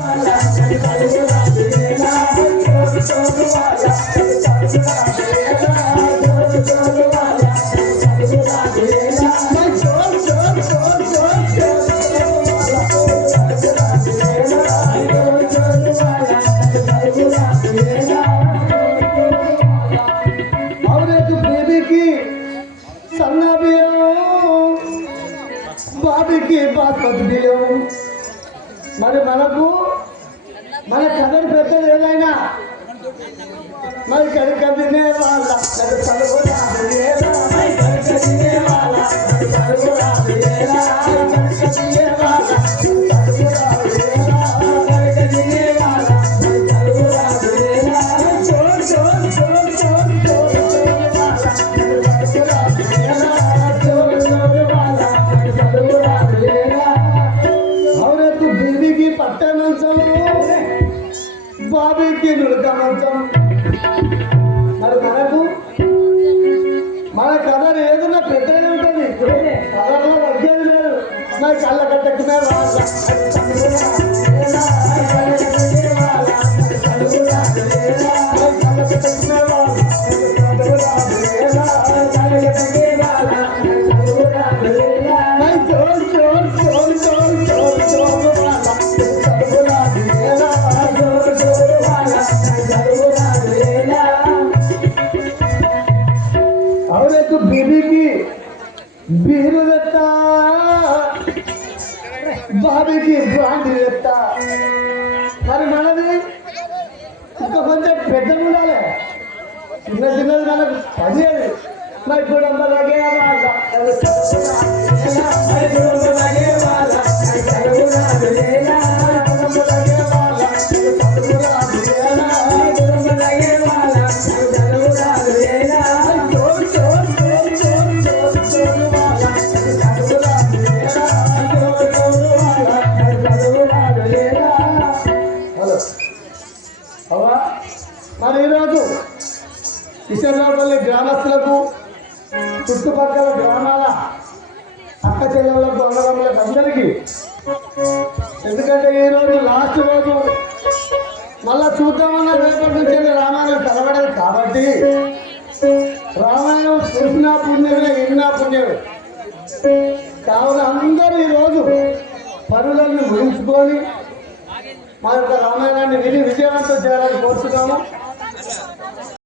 तो बाबी की बात मत मारे मारा को మన కథను పెద్దది ఏదైనా మరి కనుక తినే వాళ్ళ మరి చదువు రాదు ఏలా, మరి కనుక తినే వాళ్ళ, మరి చదువు రాదు ఏలా, కనుక తినే వాళ్ళ, చదువు రాదు ఏలా, బీబీకి పట్టే మంచం బాబీకి నులక మంచం మరి మనకు మన కథ ఏదన్నా పెద్దగానే ఉంటుంది. కథలో తగ్గేది లేదు. మరి కళ్ళ కట్టకునే వాళ్ళ అవునకు బాబీకి బ్రాంతి తెత్తా మరి మనది ఇంకా కొంచెం పెద్ద ఉండాలి. చిన్న చిన్నది మనకు పది అది మరి ఈరోజు కిషన్రావుపల్లి గ్రామస్తులకు చుట్టుపక్కల గ్రామాల అక్క చెల్లెళ్ళకు అన్నదమ్ములకు అందరికీ ఎందుకంటే ఈరోజు లాస్ట్ రోజు మళ్ళా చూద్దామన్న రేపటి నుంచి రామాయణం కలవడదు కాబట్టి రామాయణం చూసినా పుణ్యమే విన్నా పుణ్యమే. కావున అందరూ ఈరోజు పనులన్నీ ముగించుకొని మా యొక్క రామాయణాన్ని విని విజయవంతం చేయాలని కోరుతున్నాము that.